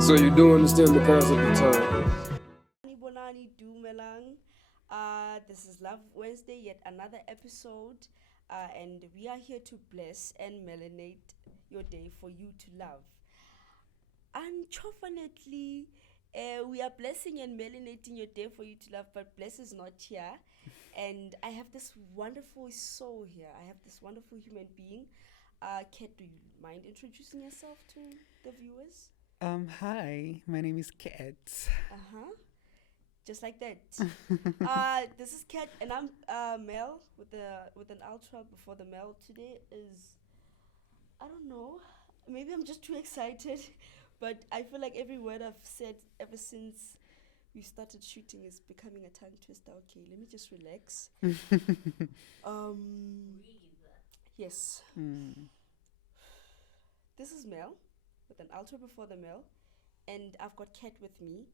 So you do understand the concept of time. Bonani Dumelang. This is Love Wednesday, yet another episode, and we are here to bless and melanate your day for you to love. Unfortunately, we are blessing and melanating your day for you to love, but Bless is not here. And I have this wonderful soul here. I have this wonderful human being. Kat, do you mind introducing yourself to the viewers? Hi, my name is Kat. Uh-huh. Just like that. This is Kat, and I'm Mel with an ultra before the Mel. Today is, I don't know, maybe I'm just too excited, but I feel like every word I've said ever since we started shooting is becoming a tongue twister. Okay, let me just relax. um, yes, this is Mel with an ultra before the Mel, and I've got Kat with me.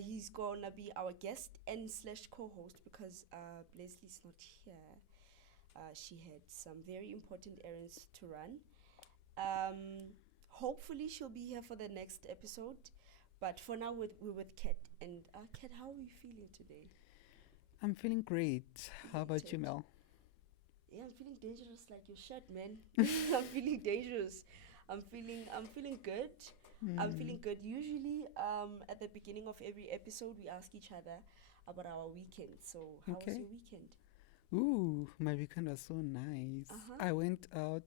He's gonna be our guest and slash co-host because Leslie's not here. She had some very important errands to run. Hopefully she'll be here for the next episode. But for now, we're with Kat. And Kat, how are we feeling today? I'm feeling great. How about you, Mel? Yeah, I'm feeling dangerous like your shirt, man. I'm feeling dangerous. I'm feeling good. I'm feeling good. Usually, at the beginning of every episode, we ask each other about our weekend. So, how was your weekend? Ooh, my weekend was so nice. I went out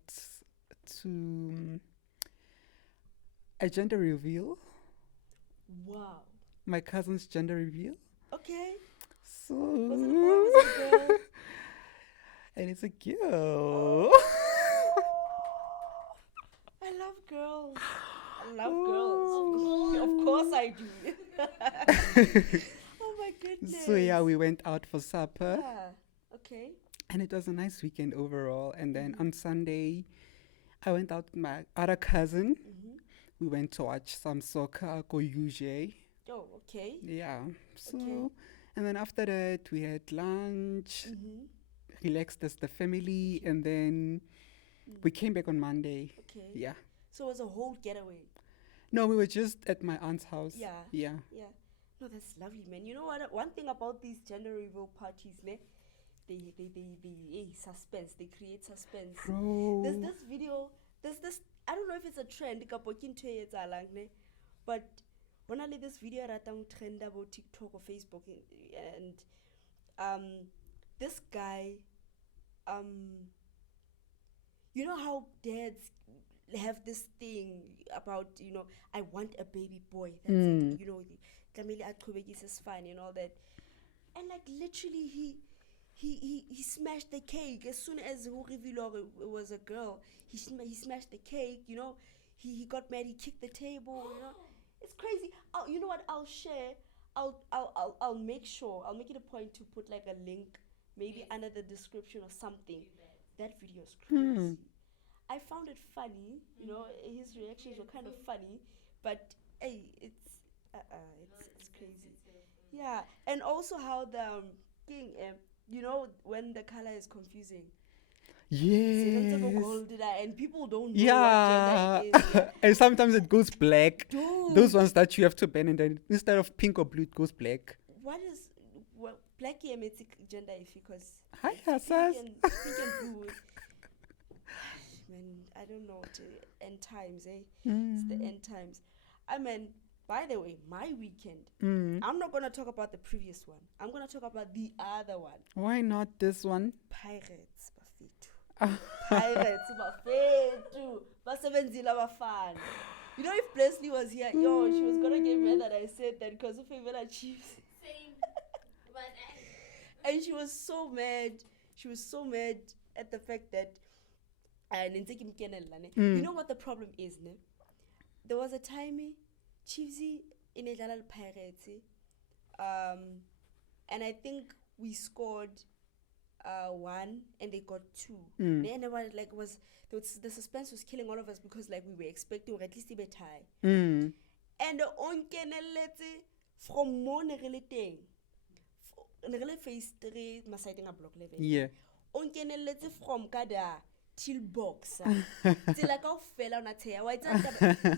to a gender reveal. Wow. My cousin's gender reveal. Okay. So. Was it a boy? Was it a girl? And it's a girl. I love girls. I love girls. Of course I do. Oh my goodness. So yeah, we went out for supper. Yeah. Okay. And it was a nice weekend overall. And then on Sunday, I went out with my other cousin. We went to watch some soccer, go UJ. Oh, okay. Yeah. So, and then after that, we had lunch, relaxed as the family, and then we came back on Monday. Okay. Yeah. So it was a whole getaway. No, we were just at my aunt's house. Yeah. Yeah. Yeah. No, that's lovely, man. You know what? One thing about these gender reveal parties, ne? They suspense. They create suspense. Bro. There's this video. There's this. I don't know if it's a trend. But when I leave this video, ratang trend about TikTok or Facebook, and this guy, you know how dads have this thing about, I want a baby boy. That's it. Kamili Atkubekis is fine and all that. And like literally he smashed the cake as soon as who revealed it was a girl. He smashed the cake, he got mad, he kicked the table, It's crazy. You know what? I'll share. I'll make sure. I'll make it a point to put like a link, maybe under the description or something. That video is crazy. I found it funny. His reactions were kind of funny, but hey, it's crazy. Yeah, and also how the king, when the color is confusing. Yeah. And people don't know Yeah. what gender it is. And sometimes it goes black. Dude. Those ones that you have to bend, and then instead of pink or blue, it goes black. Black is gender because Hi, Hassas. pink and blue. Man, I don't know. End times, eh? It's the end times. I mean, by the way, my weekend. I'm not gonna talk about the previous one. I'm gonna talk about the other one. Why not this one? Pirates, bafethu. Pirates, bafethu. Basebenzile abafana. You know, if Leslie was here, she was gonna get mad that I said that because of Favela Chiefs. Same. But And she was so mad. She was so mad at the fact that you know what the problem is, ne? There was a time Chiefsy in a Pirates, and I think we scored 1 and they got 2. And the suspense was killing all of us because like we were expecting or at least a tie. And on keneletse from morning relating phase 3 masaiting a block level. Yeah. On keneletse from kada till box. Till like how fell on a tear.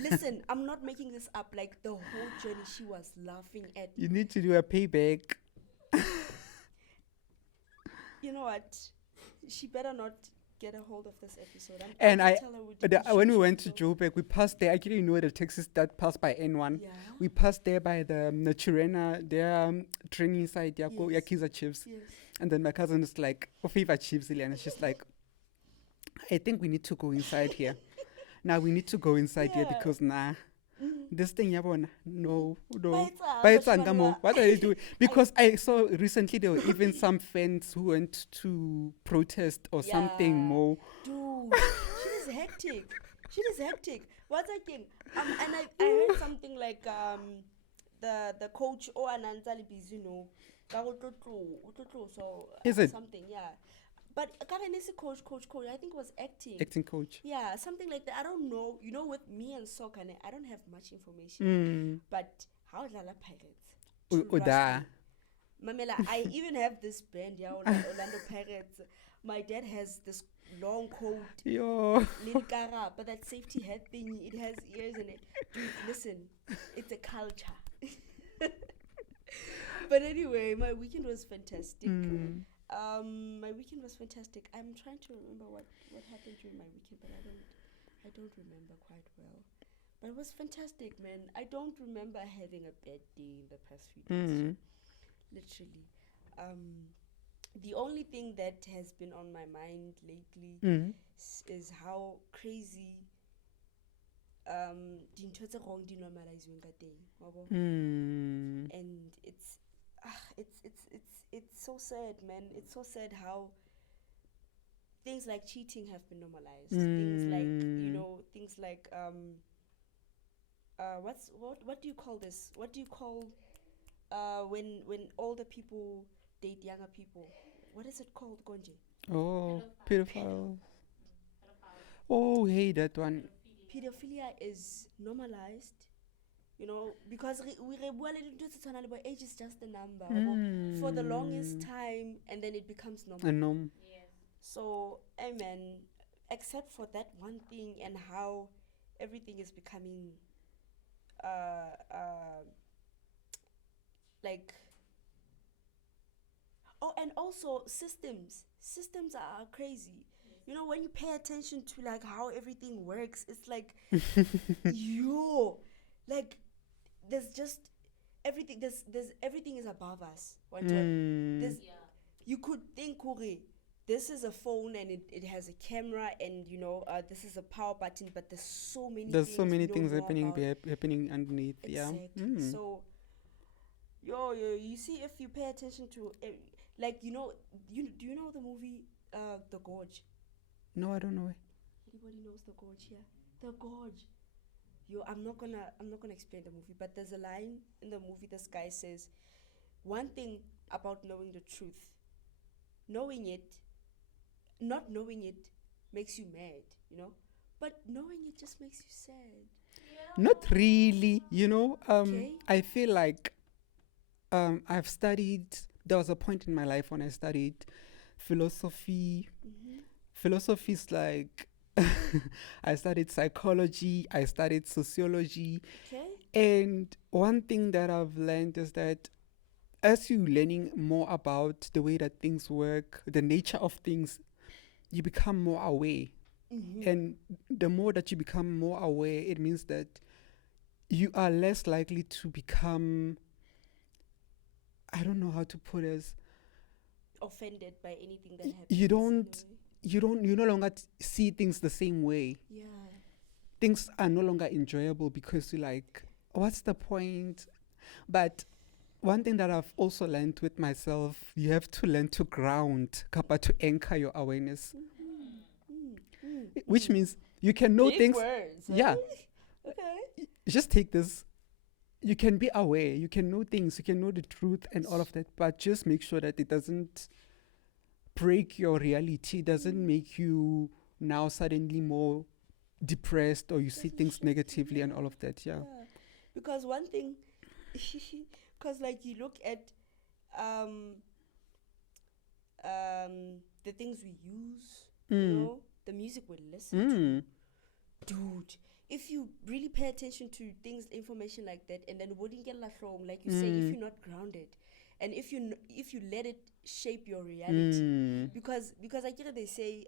Listen, I'm not making this up. Like the whole journey, she was laughing at me. You need to do a payback. You know what? She better not get a hold of this episode. And I'll I, tell her we didn't when we shoot went it, to so- Joburg, we passed there. I didn't know the taxis that passed by N1. Yeah. We passed there by the Naturena, their training site, Yes. Yakiza Chiefs. Yes. And then my cousin is like, oh, favorite Chiefs, and she's like, I think we need to go inside here. Now we need to go inside here Yeah. because this thing, yabona, no. Baitsa, Baitsa but ngamo. What are they doing? Because I saw recently there were even some fans who went to protest or something Yeah. more. Dude, she is hectic. She is hectic. What's that thing? And I heard something like the coach or Anantali Bizuno. So Is it? something? Yeah. But Karenisi coach. I think was acting. Acting coach. Yeah, something like that. I don't know. You know, with me and soccer, I don't have much information. But how Lala Pirates? Trust Uda. me. Mamela, I even have this band, yeah, Orlando Pirates. My dad has this long coat, Yo. Linkara, but that safety hat thing, it has ears in it. Dude, listen, it's a culture. But anyway, my weekend was fantastic. My weekend was fantastic. I'm trying to remember what happened during my weekend, but I don't remember quite well. But it was fantastic, man. I don't remember having a bad day in the past few days. Literally. The only thing that has been on my mind lately is how crazy dintho tse gong di normaliziweng ka teng, wa bo? And it's so sad, man. It's so sad how things like cheating have been normalized. Things like things like what do you call this? What do you call when older people date younger people? What is it called, Gonje? Oh, pedophile. Oh, hey, that one. Pedophilia is normalized, because age is just a number for the longest time, and then it becomes normal. I know. So, amen. Except for that one thing and how everything is becoming like. Oh, and also systems are crazy. When you pay attention to like how everything works, it's like like there's just everything. There's everything is above us. You could think, this is a phone and it has a camera and this is a power button, but there's so many things happening underneath. Exactly. Yeah. So you see, if you pay attention to like do you know the movie The Gorge? No, I don't know. Anybody knows The Gorge here? The Gorge. I'm not gonna explain the movie, but there's a line in the movie. This guy says, one thing about knowing the truth, not knowing it makes you mad, but knowing it just makes you sad. Not really, Okay. I feel like I've studied, there was a point in my life when I studied philosophy. Philosophy is like, I studied psychology, I studied sociology. Okay. And one thing that I've learned is that as you're learning more about the way that things work, the nature of things, you become more aware. And the more that you become more aware, it means that you are less likely to become, I don't know how to put it, offended by anything that happens. You no longer see things the same way. Yeah. Things are no longer enjoyable because you're like, what's the point? But one thing that I've also learned with myself, you have to learn to ground, kappa, to anchor your awareness. Which means you can know Big things. words, huh? Yeah. Okay. Just take this. You can be aware, you can know things, you can know the truth and all of that, but just make sure that it doesn't break your reality, doesn't make you now suddenly more depressed or you see things negatively and all of that. Yeah. Because one thing, because like you look at the things we use, the music we listen to. Mm. Dude, if you really pay attention to things, information like that, and then wouldn't get home, like you say, if you're not grounded, and if you let it shape your reality, because I get they say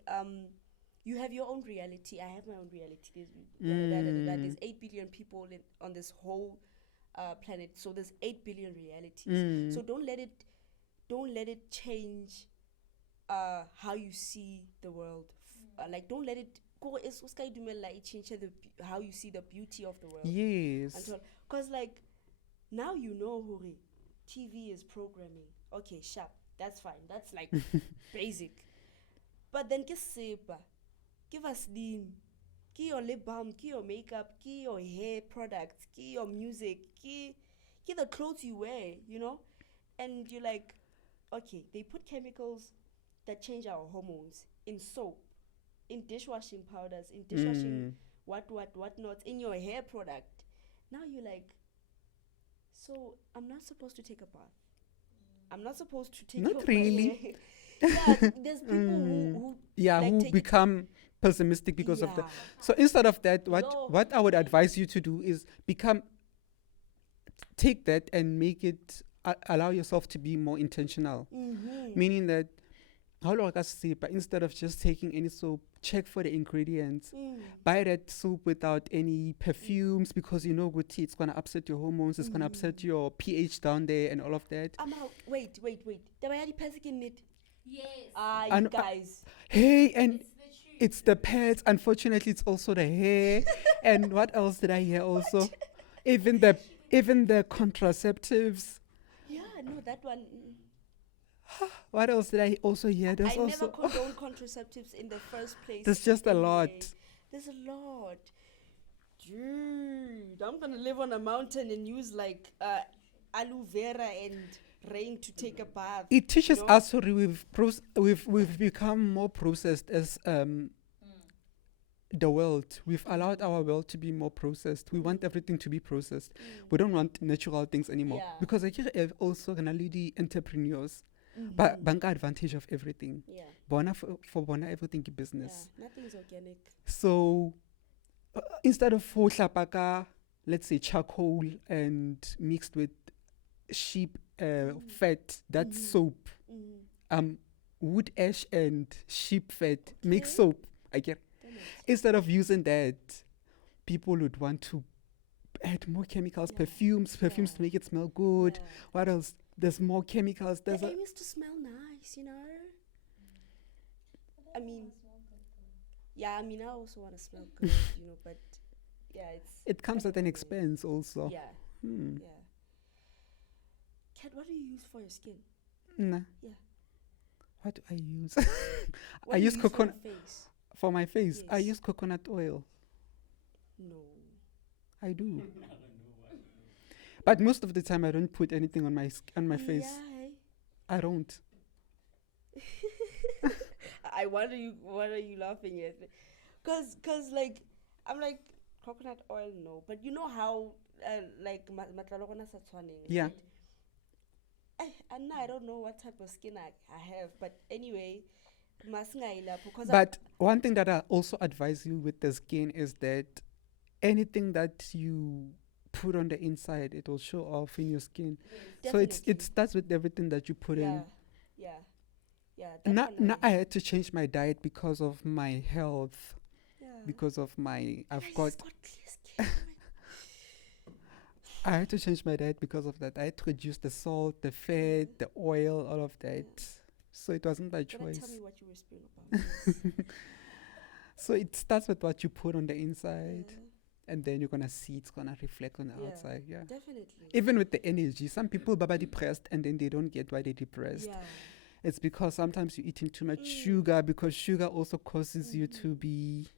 you have your own reality, I have my own reality. There's 8 billion people on this whole planet, so there's 8 billion realities. So don't let it change how you see the world. Like don't let it go. It's change how you see the beauty of the world. Yes. Because like now you know who TV is programming. Okay, sharp. That's fine. That's like basic. But then give us lean. Give your lip balm, give your makeup, give your hair products, give your music, give the clothes you wear, you know? And you're like, okay, they put chemicals that change our hormones in soap, in dishwashing powders, in dishwashing whatnot, in your hair product. Now you're like, so I'm not supposed to take a bath. I'm not supposed to take Not off really. my hair. Yeah, there's people who like who take become pessimistic because of that. So instead of that, what I would advise you to do is take that and make it allow yourself to be more intentional. Meaning that but instead of just taking any soap, check for the ingredients. Buy that soap without any perfumes because you know good tea, it's gonna upset your hormones, it's gonna upset your pH down there and all of that. Wait. The way in it. Yes. You guys. Hey, and It's the truth. it's the pads. Unfortunately, it's also the hair. And what else did I hear also? Even the contraceptives. Yeah, no, that one. What else did I also hear? There's I also never condone contraceptives in the first place. there's just a anyway. lot. There's a lot. Dude, I'm gonna live on a mountain and use like aloe vera and rain to take a bath. It teaches you know? us we've become more processed as the world. We've allowed our world to be more processed. We want everything to be processed. We don't want natural things anymore. Yeah. Because I hear also gonna lead entrepreneurs. But bank advantage of everything. Yeah. Bona for bona everything is business. Yeah, nothing's organic. So instead of hlapaka, let's say charcoal and mixed with sheep fat, that's soap. Wood ash and sheep fat make soap. I get. Instead of using that, people would want to add more chemicals, perfumes to make it smell good. Yeah. What else? There's more chemicals. The aim is to smell nice, you know? I mean, yeah, I mean, I also want to smell good, you know, but yeah, it comes at an expense also. Yeah. Hmm. Yeah. Kat, what do you use for your skin? Nah. Yeah. What do I use? What I do you use coconut for your face? for my face. I Yes. use coconut oil. No. I do. But most of the time, I don't put anything on my face. Yeah. I don't. What are you laughing at? Cause like I'm like coconut oil, no. But you know how like matlalokona sa tshwaneng, Yeah. right? And I don't know what type of skin I have, but anyway, because But one thing that I also advise you with the skin is that anything that you put on the inside, it will show off in your skin. So it starts with everything that you put in. Yeah. Now I had to change my diet because of my health. Because of I've got clear skin. I had to change my diet because of that. I had to reduce the salt, the fat, the oil, all of that. So it wasn't by choice. Tell me what you were speaking about. So it starts with what you put on the inside, and then you're gonna see it's gonna reflect on the outside. Yeah. Definitely. Even with the energy, some people are depressed and then they don't get why they're depressed. Yeah. It's because sometimes you're eating too much sugar, because sugar also causes you to be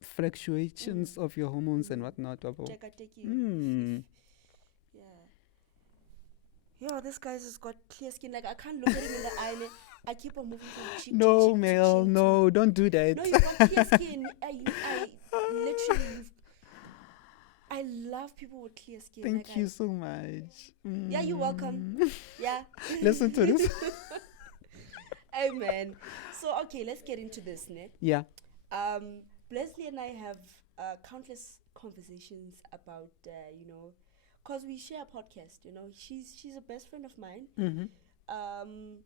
fluctuations of your hormones and whatnot. Mm. Yo, this guy's has got clear skin. Like I can't look at him in the eye. I keep on moving from cheek to No, cheek Mel, to cheek no, don't do that. No, you've got clear skin. I literally, I love people with clear skin. Thank you so much. Yeah, you're welcome. Yeah. Listen to this. Amen. So okay, let's get into this, ne? Yeah. Leslie and I have countless conversations about cause we share a podcast. You know, she's a best friend of mine. Mm-hmm. Um,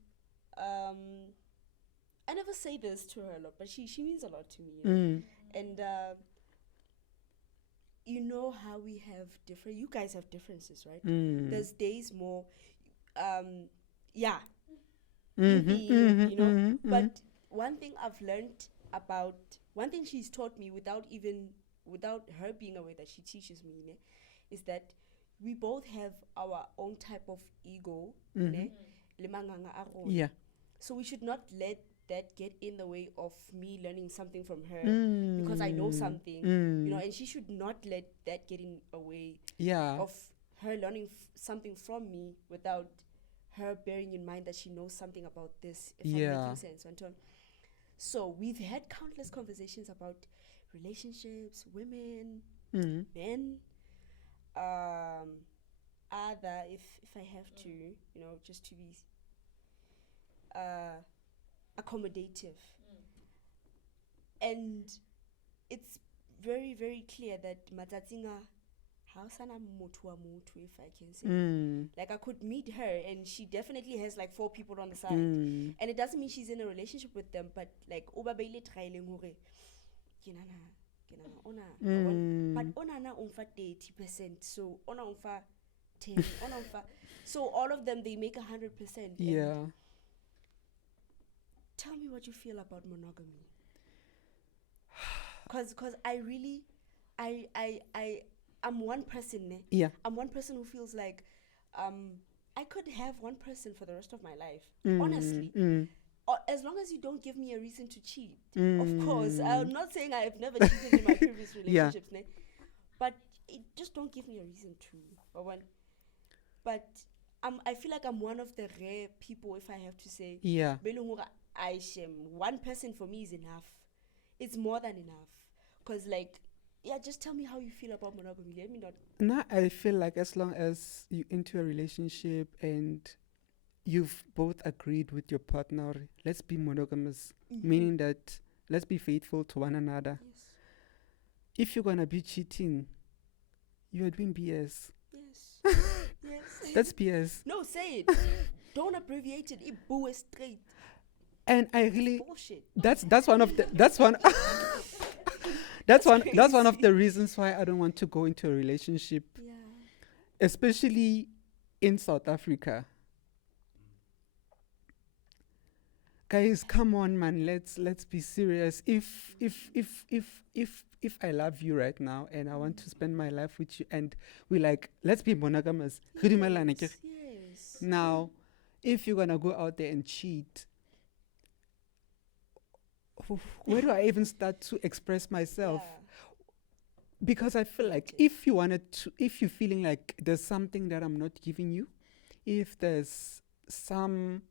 um, I never say this to her a lot, but she means a lot to me. You know? Mm. And you know how we have different. You guys have differences, right? Mm. There's days more. Yeah. Mm-hmm. Mm-hmm. You know. Mm-hmm. But one thing I've learned about one thing she's taught me without her being aware that she teaches me, ne, is that we both have our own type of ego, ne, le manganga a rona. Yeah. So we should not let that get in the way of me learning something from her because I know something, you know, and she should not let that get in a way Yeah. of her learning something from me without her bearing in mind that she knows something about this, if I'm making sense, Anton. So we've had countless conversations about relationships, women, men, other, if I have to, you know, just to be accommodative. And it's very, very clear that Matatsinga hausana motho wa motho, if I can say. Like I could meet her and she definitely has like 4 people on the side. And it doesn't mean she's in a relationship with them, but like obabeile trailing hore kinana ona but ona na umfa 30%, so ona umfa 10, ona umfa, so all of them they make 100%. Yeah. Tell me what you feel about monogamy. Cause I really I'm one person, ne? Yeah. I'm one person who feels like I could have one person for the rest of my life. Honestly. Or as long as you don't give me a reason to cheat. Of course. I'm not saying I've never cheated in my previous relationships, ne? But just don't give me a reason to. But I feel like I'm one of the rare people, if I have to say. Yeah. One person for me is enough. It's more than enough. Because just tell me how you feel about monogamy. Let me not. Now I feel like as long as you're into a relationship and you've both agreed with your partner, let's be monogamous, meaning that let's be faithful to one another. Yes. If you're gonna be cheating, you're doing BS. Yes. Yes. That's BS. No, say it. Don't abbreviate it. It boo is straight. And I really Bullshit. that's one of the that's one that's one of the reasons why I don't want to go into a relationship, Yeah. especially in South Africa. Guys, come on, man. Let's be serious. If I love you right now and I want to spend my life with you and we like, let's be monogamous. Yes. Now, if you're gonna go out there and cheat, where do I even start to express myself? Yeah. Because I feel like if you're feeling like there's something that I'm not giving you, if there's something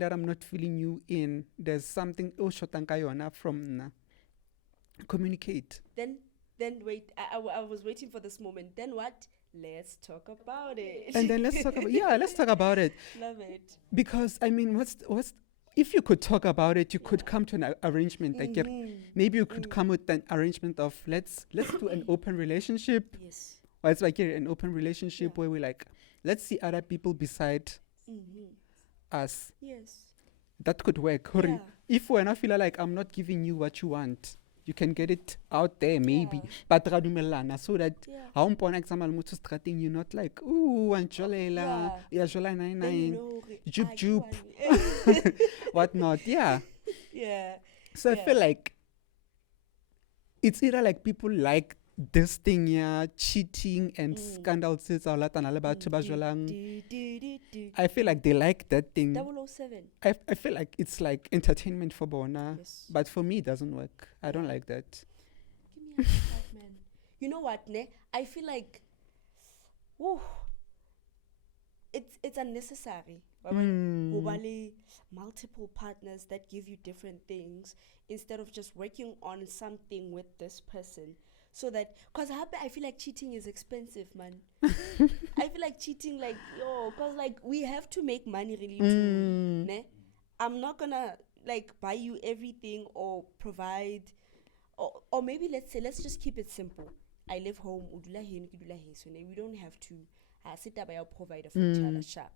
that I'm not feeling you in, there's something from na, communicate. Then wait. I was waiting for this moment. Then what? Let's talk about it. And then let's talk about it. Love it. Because I mean, what's if you could talk about it, you could come to an arrangement. Like maybe you could come with an arrangement of let's do an open relationship. Yes. Or it's like an open relationship where we like, let's see other people beside us. Yes. That could work. Yeah. If we're not feeling like I'm not giving you what you want, you can get it out there maybe. But radumelana so that how mpona example mutu strating you not like ooh anjolela ya jola 99 jup whatnot. Yeah. So I feel like it's either like people like this thing, cheating and scandals. I feel like they like that thing. 007. I feel like it's like entertainment for Bona, but for me it doesn't work. I don't like that. Give me a high man. You know what, ne? I feel like, it's unnecessary. Multiple partners that give you different things instead of just working on something with this person. So that, cause I feel like cheating is expensive, man. I feel like cheating, cause we have to make money really too. Ne? I'm not gonna like buy you everything or provide, or maybe let's just keep it simple. I live home, udula here, udula here, so we don't have to sit up our provider for each other sharp.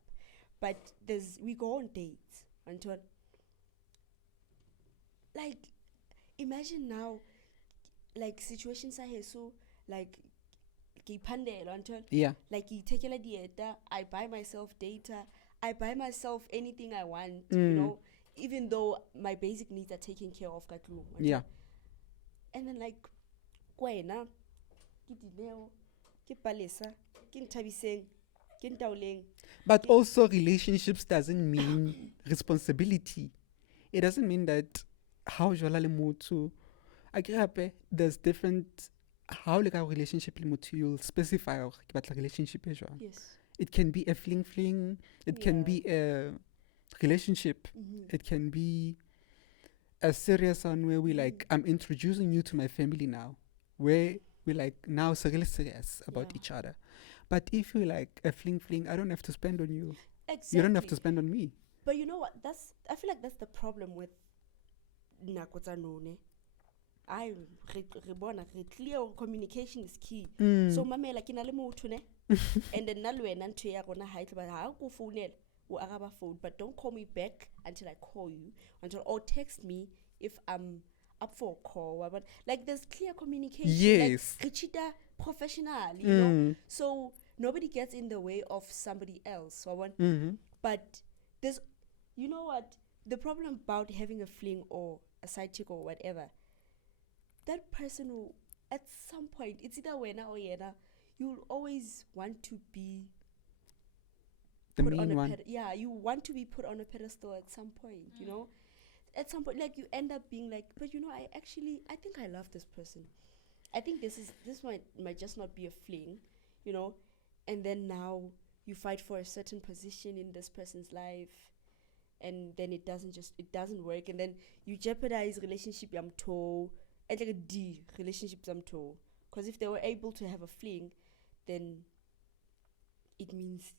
But we go on dates until like imagine now like situations are here, so like until Yeah. like take dieta, I buy myself data, I buy myself anything I want, even though my basic needs are taken care of katlu. Yeah. And then like kwena ke dineo ke palesa ke nthabiseng ke ntaoleng. But also, relationships doesn't mean responsibility. It doesn't mean that how jwala le motho. I get there's different how like our relationship le motho you'll specify or ke batla relationship e jwang. Yes. It can be a fling. It can be a relationship. It can be a serious one where we like I'm introducing you to my family now, where we like now serious about each other. But if you like a fling, I don't have to spend on you. Exactly. You don't have to spend on me. But you know what? I feel like that's the problem with Nakotsanone. Clear communication is key. So mamela kinale motho ne. And then nalwena ntwe ya rona ha itlo ba ha go phone o araba phone, but don't call me back until I call you, or text me if I'm up for a call. But like there's clear communication. Yes. Like Richita professional, you know. So nobody gets in the way of somebody else. So but there's, you know what, the problem about having a fling or a side chick or whatever, that person will at some point, it's either wena or yena, you'll always want to be the put on main a one. you want to be put on a pedestal at some point, you know. At some point, like you end up being like, but you know, I think I love this person. I think this might just not be a fling, you know. And then now you fight for a certain position in this person's life, and then it doesn't work, and then you jeopardize relationship yamto and like a D relationship yamto. Because if they were able to have a fling, then it means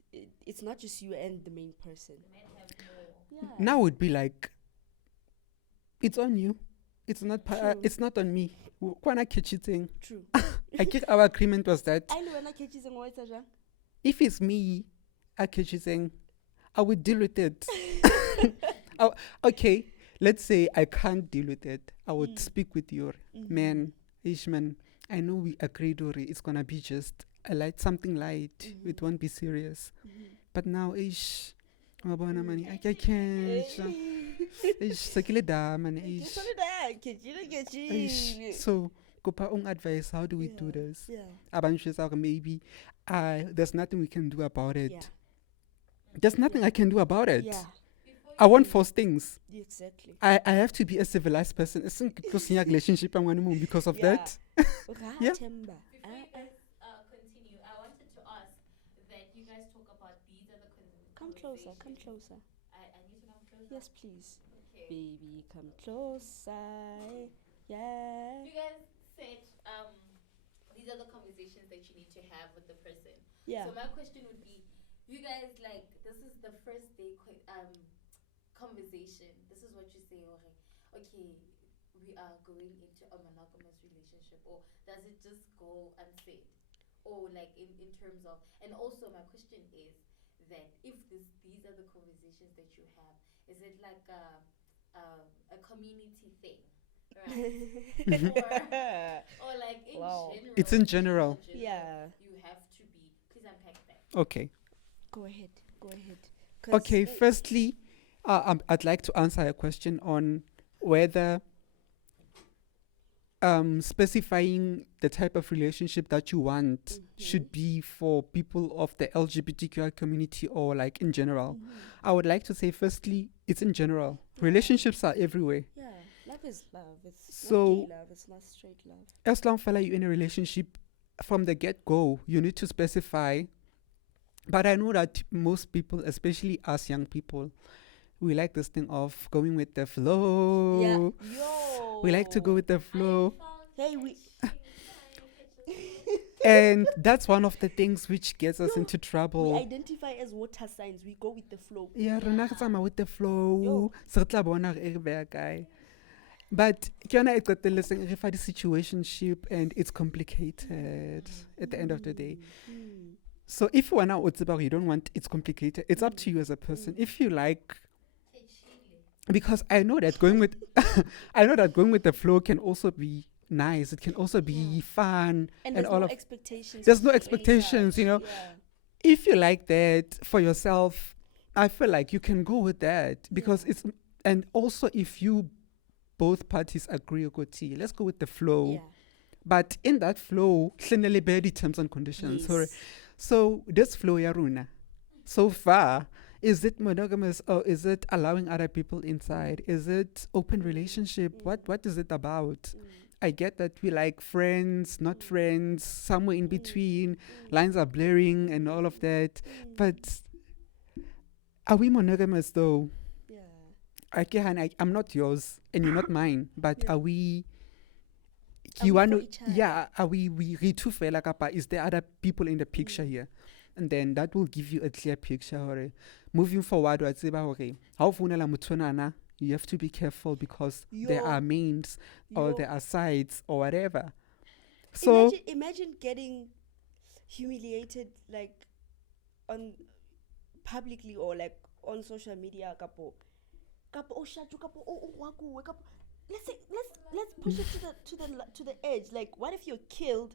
it's not just you and the main person. Yeah. Now it would be like, it's on you. It's not. It's not on me. Kwana thing. True. I think our agreement was that I know when I catch you, if it's me, I would deal with it. Okay, let's say I can't deal with it. I would speak with your man, Ishman. I know we agreed already. It's gonna be just something light. It won't be serious. But now, ish, mabona mani, I can't. Ish, sakile da man, ish. So, kopa ung advice. How do we do this? Yeah. Abanshes are maybe. There's nothing we can do about it. Yeah. There's nothing I can do about it. Yeah. I won't force things. Exactly. I have to be a civilized person. It's not because in a relationship I'm going to move because of that. Yeah. Before you guys continue, I wanted to ask that you guys talk about these are the Come closer. I need to come closer. Yes, please. Okay. Baby, come closer. Yeah. You guys said these are the conversations that you need to have with the person. Yeah. So my question would be, you guys, like, this is the first day conversation. This is what you say, okay, we are going into a monogamous relationship, or does it just go unsaid? Or like in terms of, and also my question is that if these are the conversations that you have, is it like a community thing? Right? or like in general. It's in general. Yeah. You have to be. Please unpack that. Okay. Go ahead. Okay. Firstly, I'd like to answer a question on whether specifying the type of relationship that you want should be for people of the LGBTQI community or like in general. I would like to say, firstly, it's in general. Relationships are everywhere. Yeah. Love is love. It's So, not gay love. It's not straight love. As long as you're in a relationship, from the get-go, you need to specify. But I know that most people, especially us young people, we like this thing of going with the flow. Yeah. Yo. We like to go with the flow. Hey, we. And that's one of the things which gets us Yo, into We trouble. identify as water signs. We go with the flow. Yeah, rena re tsamaya with the flow. Yo. Se re tla bona gore e re beya kae. But ke yona e qetelletseng e re fa di-situationship and it's complicated at the end of the day. So if you wanna o tseba gore you don't want it's complicated, it's up to you as a person. If you like, because I know that going with I know that going with the flow can also be nice. It can also be fun And and there's all no of expectations. there's no of any expectations, such. you know. Yeah. If you like that for yourself, I feel like you can go with that because it's and also if you both parties agree, okay, let's go with the flow. Yeah. But in that flow, clearly bear the terms and conditions. Sorry. Yes. So this flow yaruna, so far, is it monogamous or is it allowing other people inside? Is it open relationship? What is it about? I get that we like friends, not friends, somewhere in between. Lines are blurring and all of that. But are we monogamous though? Yeah. I'm not yours and you're not mine. But Yeah. are we? Are we for each other? Yeah, are we re two fela kapa? Is there other people in the picture here? And then that will give you a clear picture. Hore. Moving forward, wa tseba hore, ha o founela motho onana, you have to be careful because there Yo. are mains or Yo. there are sides or whatever. So Imagine getting humiliated like on publicly or like on social media kapo shatu kapo waku kapo. Let's push it to the edge. Like, what if you're killed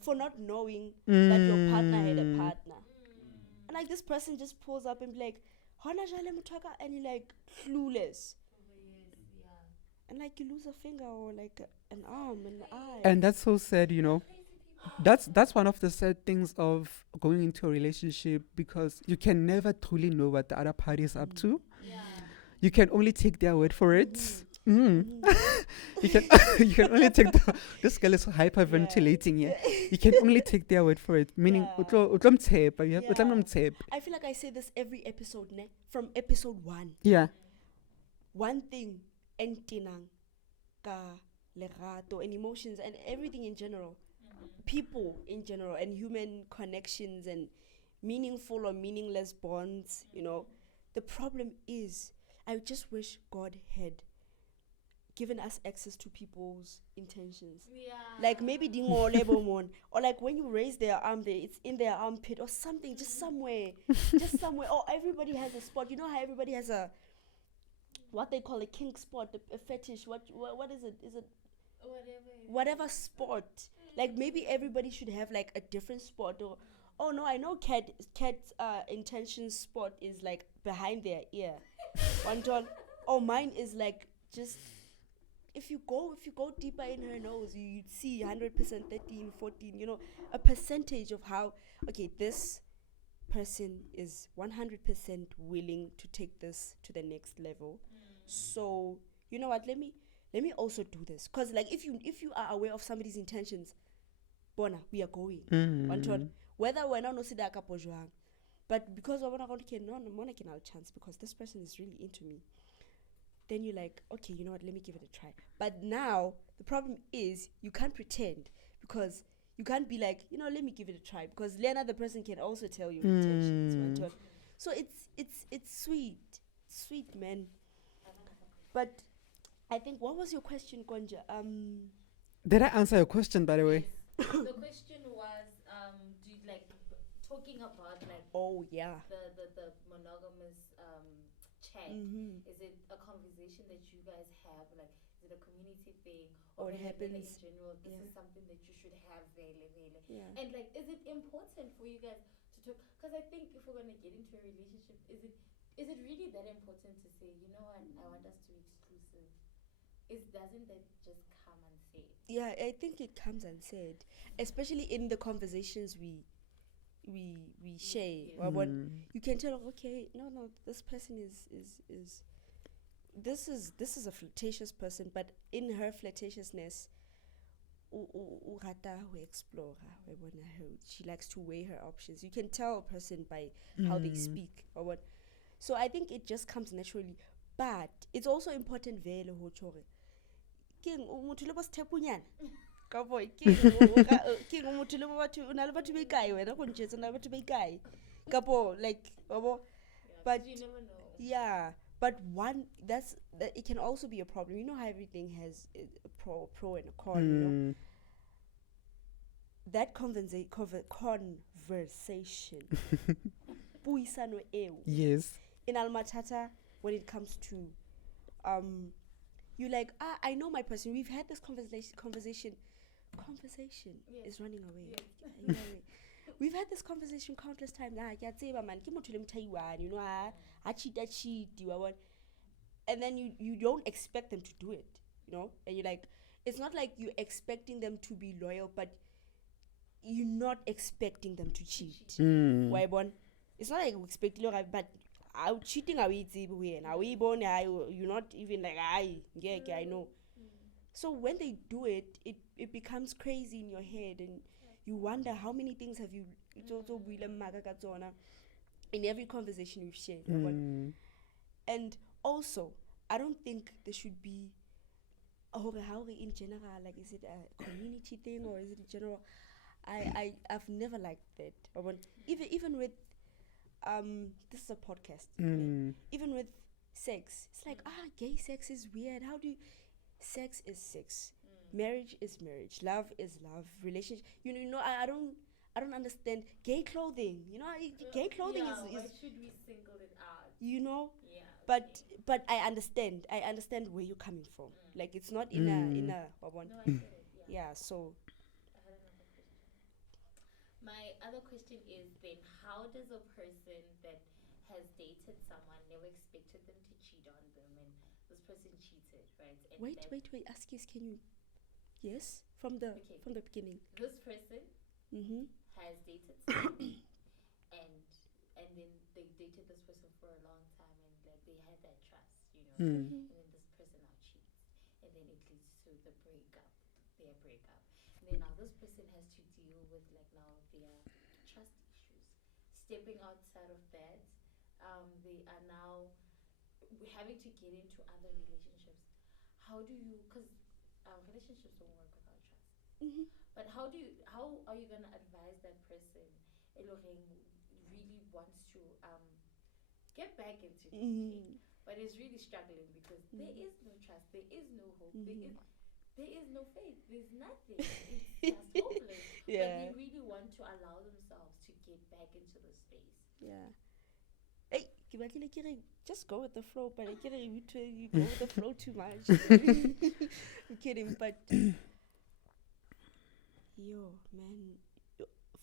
for not knowing that your partner had a partner? And like this person just pulls up and be like, "Hona jale mutaka," and you're like clueless. And like you lose a finger or like an arm, an eye. and that's so sad, you know. That's one of the sad things of going into a relationship because you can never truly know what the other party is up to. You can only take their word for it. You can you can only take this girl is hyperventilating here. You can only take their word for it. Meaning Yeah. utlo mtshepa, you have Yeah. utlo mtshepa. I feel like I say this every episode, ne? From episode 1. Yeah. One thing, entinang, ka, lerato, and emotions and everything in general. People in general and human connections and meaningful or meaningless bonds, you know. The problem is, I just wish God had given us access to people's intentions. Like maybe dingo lebomon, or like when you raise their arm there, it's in their armpit or something, just somewhere. Or everybody has a spot. You know how everybody has a what they call a kink spot, a fetish. What is it? Is it whatever spot? Like maybe everybody should have like a different spot. Or oh no, I know cat's intention spot is like behind their ear. One tall. Oh, mine is like just if you go deeper in her nose, you'd see 100%, 13, 14, you know, a percentage of how, okay, this person is 100% willing to take this to the next level. So, you know what, let me also do this. Because, like, if you are aware of somebody's intentions, bona, we are going. One thought, whether we're not no sida kapo joang, but because we're not going to chance because this person is really into me. Then you're like, okay, you know what, let me give it a try. But now, the problem is, you can't pretend because you can't be like, you know, let me give it a try because then another person can also tell you intentions. So it's sweet, man. But I think, what was your question, Gonja? Did I answer your question, by the way? The question was, do you like talking about like Oh yeah. the monogamous chat? Is it a conversation that you guys have? Like, is it a community thing, Or it is like in happens- general? This yeah. is something that you should have really. Yeah. And like, is it important for you guys to talk? Because I think if we're gonna get into a relationship, is it really that important to say, you know what, I want us to be exclusive? Doesn't that just come unsaid? Yeah, I think it comes unsaid, especially in the conversations we share. Or when you can tell, okay, no, this person is this is a flirtatious person, but in her flirtatiousness, explore. She likes to weigh her options. You can tell a person by how they speak or what. So I think it just comes naturally, but it's also important vele ho tjhore. Keng o motho le bo stepunyana. ka boy ke go motho le batho o na le batho ba ikae wena go ntšhetsa o na le batho ba ikae ka bo like Yeah, but you never know. yeah, but one that it can also be a problem. You know how everything has a pro and a con, you know. That conversation puisano eo Yes. in Almatata when it comes to you like I know my person, we've had this conversation Yes. is running away. Yes. We've had this conversation countless times. Ke a tseba man ke motho le mthaiwane, you know, a cheat you want, and then you don't expect them to do it, you know, and you're like, it's not like you're expecting them to be loyal, but you're not expecting them to cheat. Why bon? It's not like you expect loyal, but cheating are we born you're not even like I know. So when they do it, it becomes crazy in your head, and you wonder how many things have you in every conversation we've shared. And also, I don't think there should be how in general, like, is it a community thing or is it in general? I've never liked that. Even with this is a podcast. Even with sex, it's like gay sex is weird. How do you, sex is sex, marriage is marriage, love is love, relationship. You know, I don't understand gay clothing. You know, gay clothing Yeah, is why should we single it out? you know. Yeah. But I understand where you're coming from. Like, it's not in a No, I get it. Yeah. yeah. So I had another question. My other question is then, how does a person that has dated someone never expected them to cheat on them, and this person cheated, right? And wait, then Askis, can you, yes, from the Okay. beginning. this person Mm-hmm. has dated someone, and then they dated this person for a long time, and like they had that trust, you know. And then this person now cheats, and then it leads to the breakup, their breakup. And then now this person has to deal with like now their trust issues. Stepping outside of that, they are now having to get into other relationships. How do you? Because relationships don't work without trust. Mm-hmm. But how are you gonna advise that person, Elohim, really wants to get back into dating, but is really struggling because there is no trust, there is no hope, there is no faith, there's nothing. It's just hopeless. But they really want to allow themselves to get back into the space. Yeah. Hey, just go with the flow, but you go with the flow too much. I'm kidding, but yo, man,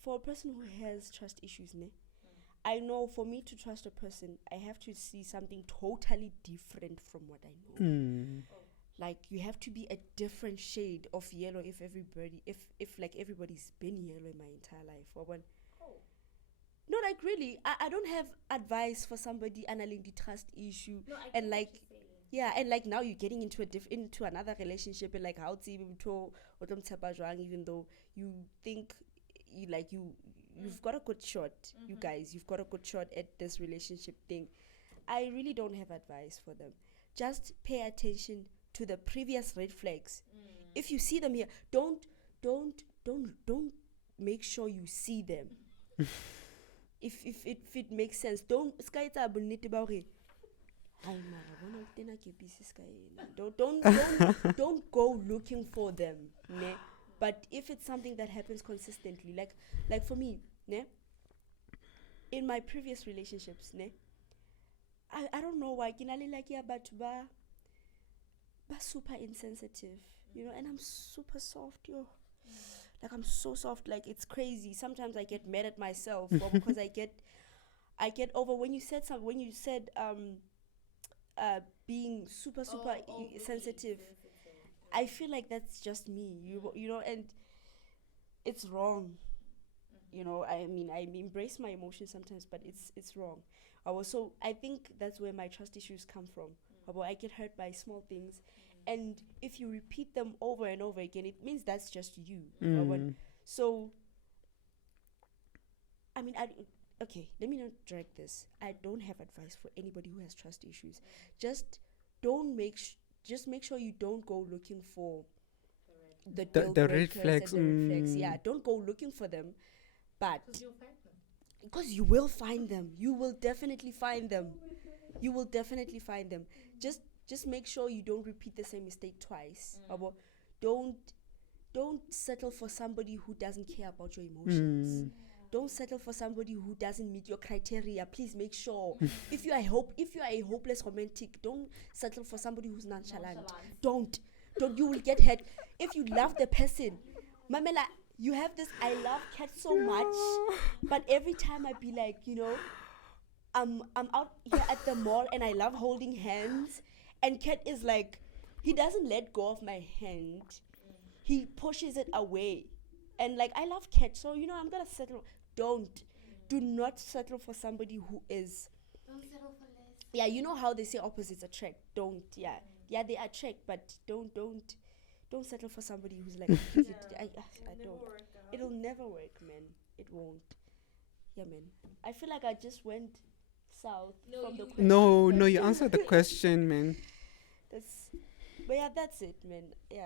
for a person who has trust issues, I know for me to trust a person, I have to see something totally different from what I know. Like, you have to be a different shade of yellow if like everybody's been yellow in my entire life. No, like, really, I don't have advice for somebody analyzing the trust issue. No, I get And what like, you're saying. yeah, and like now you're getting into another relationship, and like how to even even though you think you've got a good shot. You guys, you've got a good shot at this relationship thing. I really don't have advice for them. Just pay attention to the previous red flags. If you see them here, don't make sure you see them. if it makes sense, don't don't go looking for them, ne? But if it's something that happens consistently, like for me, ne? In my previous relationships, ne? I don't know why but super insensitive, you know, and I'm super soft, yo. Like, I'm so soft, like, it's crazy. Sometimes I get mad at myself because I get over when you said being super sensitive. I feel like that's just me, you know, and it's wrong. You know, I mean, I embrace my emotions sometimes, but it's wrong. I think that's where my trust issues come from. I get hurt by small things, and if you repeat them over and over again, it means that's just you. So, I mean, okay, let me not drag this. I don't have advice for anybody who has trust issues. Just make sure you don't go looking for the The deal red breakers flags, and the red flags. Yeah, don't go looking for them, but Because you'll find them. because you will find them, you will definitely find them. You will definitely find them. Just make sure you don't repeat the same mistake twice. Abo. Don't settle for somebody who doesn't care about your emotions. Don't settle for somebody who doesn't meet your criteria. Please make sure. If you are a hopeless romantic, don't settle for somebody who's nonchalant. Don't. You will get hurt. If you love the person, Mamela, you have this I love cat so much, but every time I be like, I'm out here at the mall and I love holding hands, and cat is like, he doesn't let go of my hand. He pushes it away. And like, I love cat, so I'm gonna settle. Do not settle for somebody who is, Don't settle for less. yeah, you know how they say opposites attract. Don't. Yeah, they attract, but don't settle for somebody who's like, I don't. It'll never work, man. It won't. Yeah, man. I feel like I just went south from the question. No, you answered the question, man. But yeah, that's it, man. Yeah.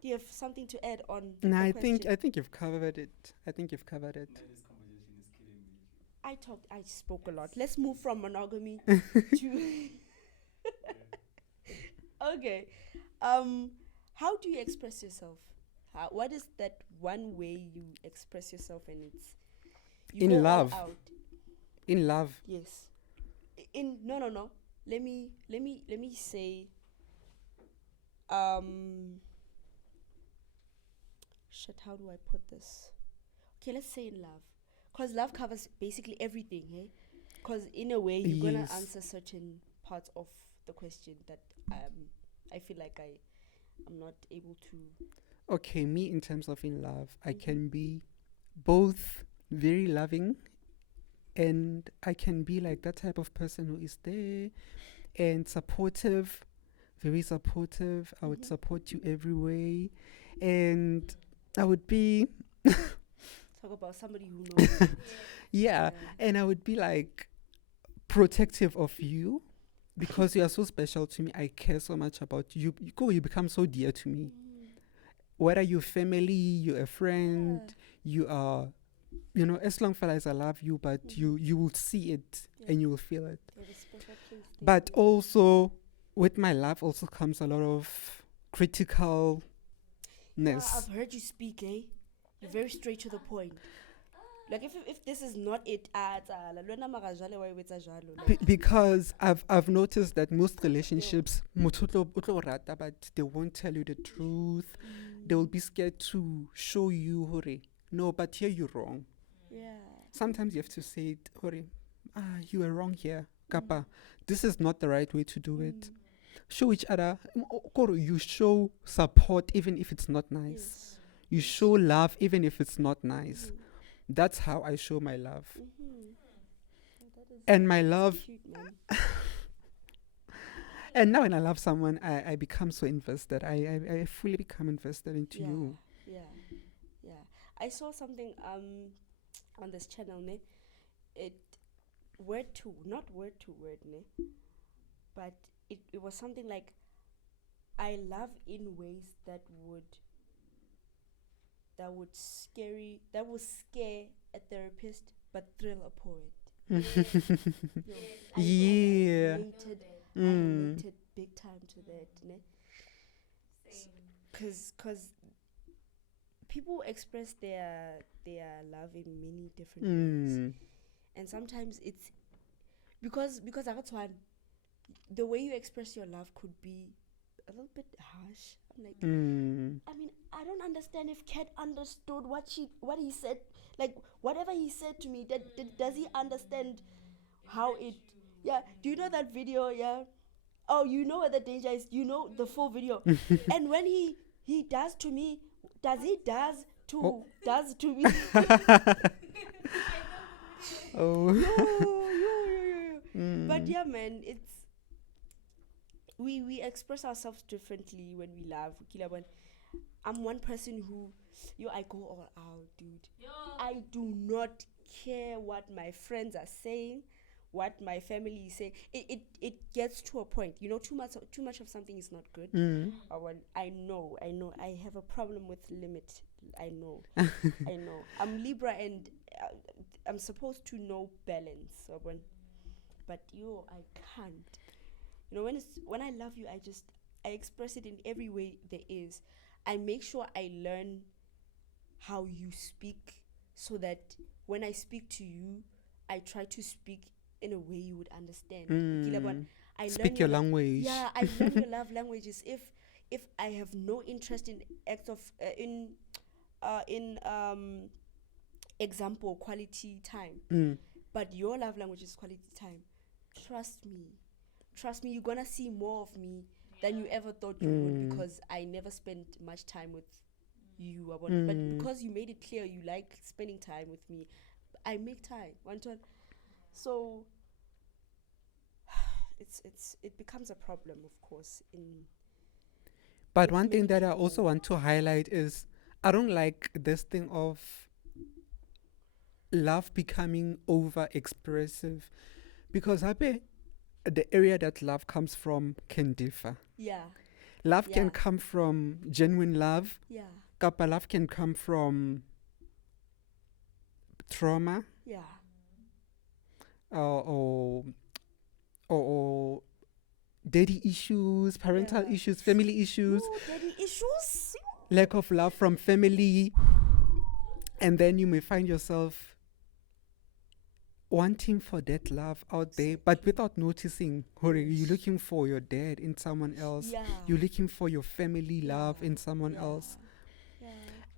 Do you have something to add on? No, the I question? think you've covered it. This conversation is killing me. I spoke a lot. Let's move from monogamy to. Okay. How do you express yourself? What is that one way you express yourself, and it's you In go all love. out? In love. Yes. No. Let me say. Shit. How do I put this? Okay, let's say in love, cause love covers basically everything, hey? Cause in a way you're gonna Yes. answer certain parts of the question that I feel like I'm not able to. Okay, me in terms of in love, I can be both very loving, and I can be like that type of person who is there and supportive, very supportive. I would support you every way, and I would be Talk about somebody who knows. yeah, and I would be like protective of you because you are so special to me. I care so much about you. You become so dear to me. Whether you're family, you're a friend, you are, as long as I love you, but you will see it and you will feel it. There's a special place there. But also, with my love also comes a lot of criticalness. I've heard you speak, eh? You're very straight to the point. Like if this is not it, Because I've noticed that most relationships, motho o tlo rata, but they won't tell you the truth. They will be scared to show you, hore, no, but here you're wrong. yeah. Sometimes you have to say it, hore, you were wrong here. Kappa, this is not the right way to do it. Show each other. You show support even if it's not nice. Yes. You show love even if it's not nice. That's how I show my love. And my love, Cute, man. and now when I love someone, I become so invested. I fully become invested into you. Yeah. I saw something on this channel, ne? It not word to word, ne? But it was something like, I love in ways that would scare a therapist but thrill a poet. I Yeah. related big time to that, ne? Cause people express their love in many different ways, and sometimes it's because that's one. The way you express your love could be a little bit harsh. I'm like, I mean, I don't understand if Kat understood what he said. Like, whatever he said to me, does he understand how it? Yeah. Do you know that video? Yeah. Oh, you know what the danger is. You know the full video. And when he does to me, does to me? Oh. Yo. But yeah, man, it's we express ourselves differently when we love. I'm one person who, I go all out, dude. I do not care what my friends are saying, what my family is saying. It gets to a point, too much of something is not good. I know I have a problem with limit. I know. I'm Libra, and I'm supposed to know balance. But I can't. When I love you, I express it in every way there is. I make sure I learn how you speak, so that when I speak to you, I try to speak in a way you would understand. I Speak your language. Yeah, I learn your love languages. If I have no interest in acts of example, quality time, but your love language is quality time, trust me, you're gonna see more of me than you ever thought you would, because I never spent much time with you. But because you made it clear you like spending time with me, I make time. So it becomes a problem, of course. But one thing that I also want to highlight is I don't like this thing of love becoming over expressive, because the area that love comes from can differ. Yeah. Love can come from genuine love. Yeah. Kappa love can come from trauma. Yeah. Or daddy issues, parental issues, family issues. Ooh, daddy issues. Lack of love from family. And then you may find yourself wanting for that love out there, but without noticing, you're looking for your dad in someone else. Yeah. You're looking for your family love in someone else. Yeah.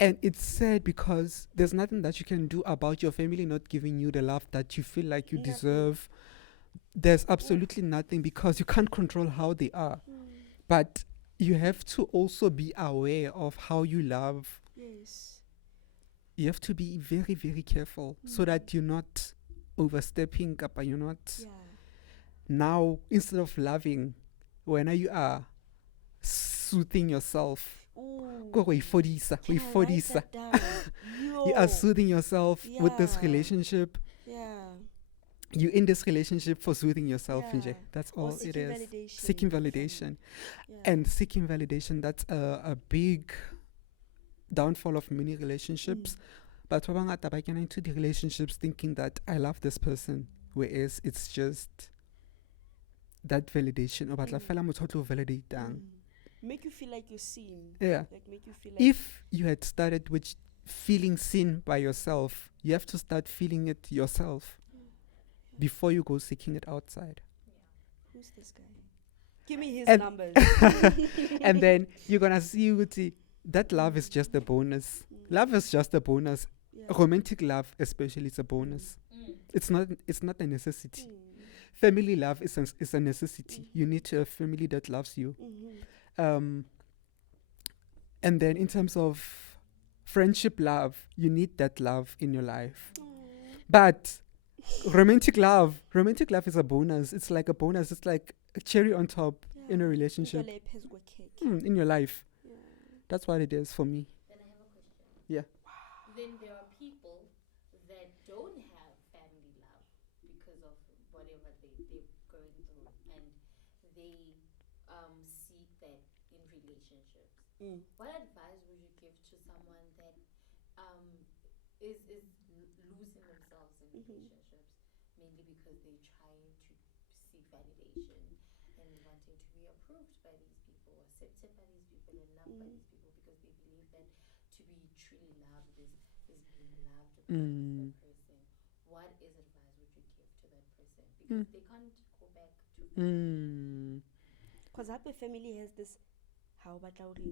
And it's sad because there's nothing that you can do about your family not giving you the love that you feel like you deserve. There's absolutely nothing, because you can't control how they are. But you have to also be aware of how you love. Yes. You have to be very, very careful so that you're not overstepping, you're not now, instead of loving, when you are soothing yourself. You are soothing yourself with this relationship. You're in this relationship for soothing yourself. That's all it is. Seeking validation. And seeking validation, that's a big downfall of many relationships. But I get into the relationships thinking that I love this person, whereas it's just that validation. Make you feel like you're seen. Yeah. Like make you feel like If you had started with feeling seen by yourself, you have to start feeling it yourself before you go seeking it outside. Who's this guy? Give me his And numbers. And then you're gonna see that love is just a bonus. Love is just a bonus. Romantic love especially is a bonus. It's not a necessity. Family love is a necessity. You need to have family that loves you. And then in terms of friendship love, you need that love in your life. But romantic love is a bonus. It's like a bonus. It's like a cherry on top in a relationship. In your life. That's what it is for me. Then I have a question. Yeah. Then there are people that don't have family love because of whatever they're going through, and they seek that in relationships. What advice would you give to someone that is losing themselves in relationships, mainly because they're trying to seek validation and wanting to be approved by these people, accepted by these people, and loved by these people, because they believe that to be truly loved is being loved by that person? What advice would you give to that person? Because they can't go back to because happy family has this how about this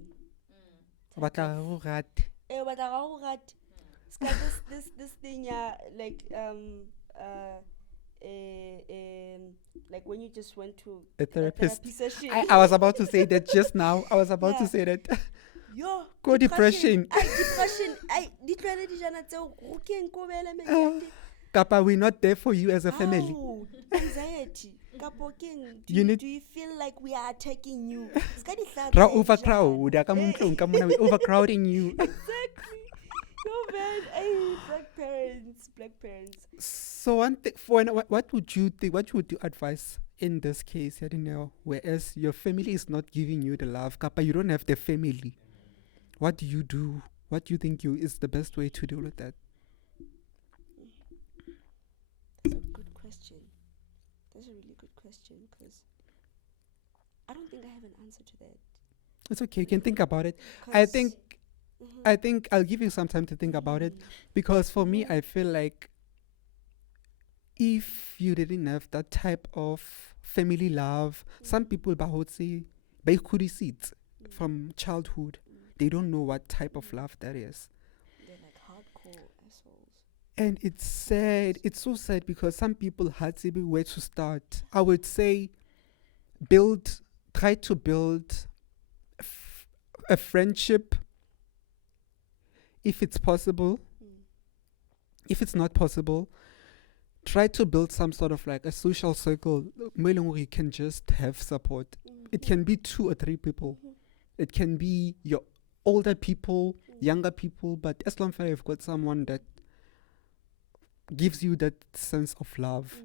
thing, like like when you just went to a therapist. session. I was about to say that just now. I was about to say that. Yo, Go depression. Kappa, we're not there for you as a family. Anxiety. You need do you feel like we are attacking you? overcrowd. We're overcrowding you. Exactly. No man, hey, black parents. So one thing, what would you think? What would you advise in this case? I don't know. Whereas your family is not giving you the love, kappa, you don't have the family. What do you do? What do you think is the best way to deal with that? That's a good question. That's a really good question because I don't think I have an answer to that. It's okay. You can think about it. 'Cause- I think Mhm. I think I'll give you some time to think about it, because for me, I feel like if you didn't have that type of family love, some people bahotsi seeds from childhood, they don't know what type of love that is. They're like hardcore assholes. And it's sad. It's so sad because some people had to be where to start. I would say try to build a friendship if it's possible. If it's not possible, try to build some sort of like a social circle where you can just have support. It can be 2 or 3 people. It can be your older people, younger people, but as long as you've got someone that gives you that sense of love.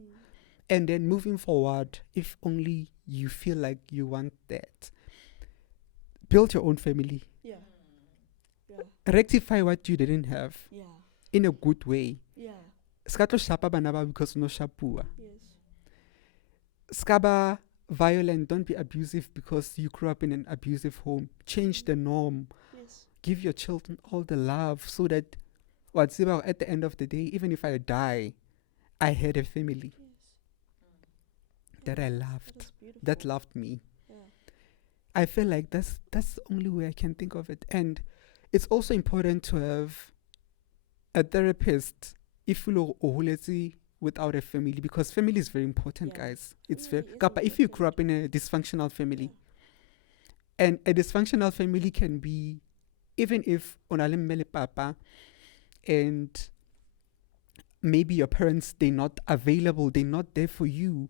And then moving forward, if only you feel like you want that, build your own family. Yeah. Yeah. Rectify what you didn't have Yeah. in a good way. Yeah. Ska tlo shapa bana ba because no shapua. Yes. Ska ba violent, don't be abusive because you grew up in an abusive home. Change the norm. Yes. Give your children all the love so that what's about at the end of the day, even if I die, I had a family Yes. that I That loved, was beautiful. that loved me. Yeah. I feel like that's the only way I can think of it. And it's also important to have a therapist if you ohulezi without a family, because family is very important, Yeah. guys. It's Family very is Kappa, if you important. grew up in a dysfunctional family, Yeah. and a dysfunctional family can be, even if onale mmele papa and maybe your parents, they're not available, they're not there for you.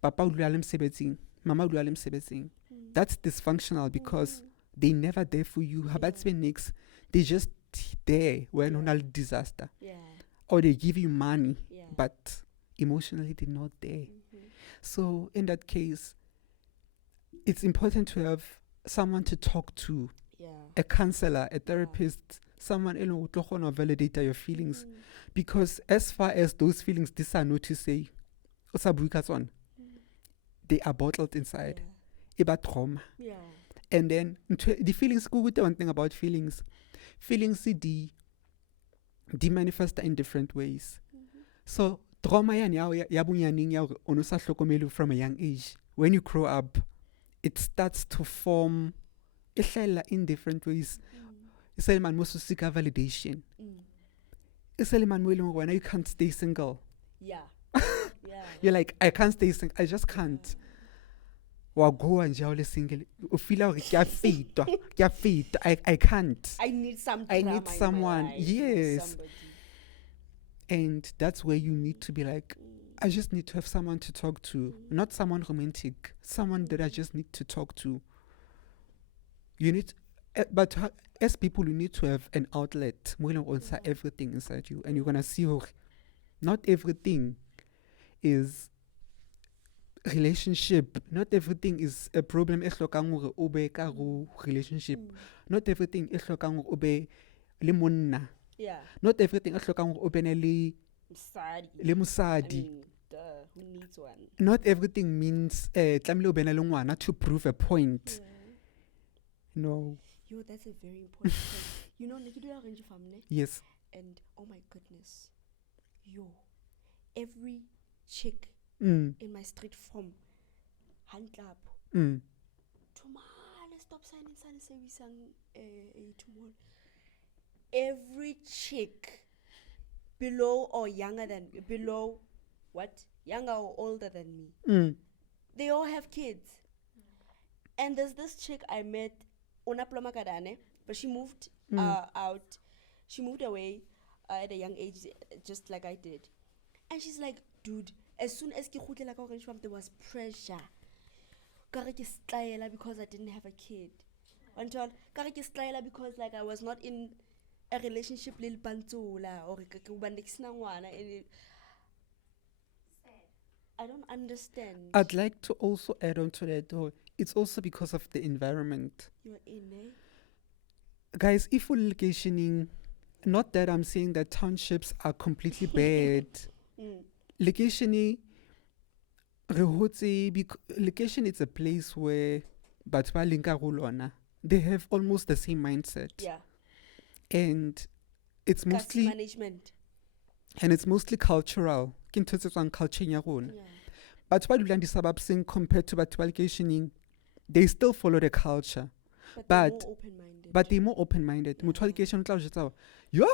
Papa udlala emsebenzini, mama udlala emsebenzini. That's dysfunctional because they never there for you. Habat's been nix. They just there when on a disaster. Yeah. Or they give you money, Yeah. but emotionally they're not there. So in that case, it's important to have someone to talk to, Yeah. a counselor, a therapist, someone who will validate your feelings. Because as far as those feelings, these are not to say, they are bottled inside. Iba trauma. Yeah. And then the feelings, go with the one thing about feelings. Feelings they manifest in different ways. So trauma ya bunyaning ya onusa hlokomelu from a young age. When you grow up, it starts to form in different ways. Iseleman most seek validation. Iseleman when you can't stay single. Yeah. Yeah. You're like, I can't stay single. I just can't. Go and jawle single. You feel like you're fit. I can't. I need some. I drama need in my someone. life or Yes. somebody. And that's where you need to be like, I just need to have someone to talk to. Not someone romantic. Someone that I just need to talk to. You need, but as people, you need to have an outlet. Everything inside you. And you're going to see not everything is relationship. Not everything is a problem. Relationship. Not everything is le monna. Yeah. Not everything is le mosadi. I mean, duh, who needs one? Not everything means tlamehile o bene le ngwana to prove a point. No. Yo, that's a very important point. You know, like you do arrange family. Yes. And oh my goodness, yo, every chick Mm. in my street from hand clap Mm. tomorrow stop signing service tomorrow. Every chick below or younger than below what younger or older than me, Mm. they all have kids. And there's this chick I met, Ona Ploma Kadane, but she moved out. She moved away at a young age, just like I did. And she's like, dude, as soon as there was pressure. Because I didn't have a kid. Until because like I was not in a relationship lil pantsula or I don't understand. I'd like to also add on to that, though. It's also because of the environment. You're in, eh? Guys, if we're locationing, not that I'm saying that townships are completely bad. Locationing, location is a place where they have almost the same mindset. Yeah. And it's mostly management. And it's mostly cultural. Culture ya rona. Yeah. But what do suburbs compared to locationing, they still follow the culture. But they're more open-minded. Motho location tla o jwetsa hore, yo,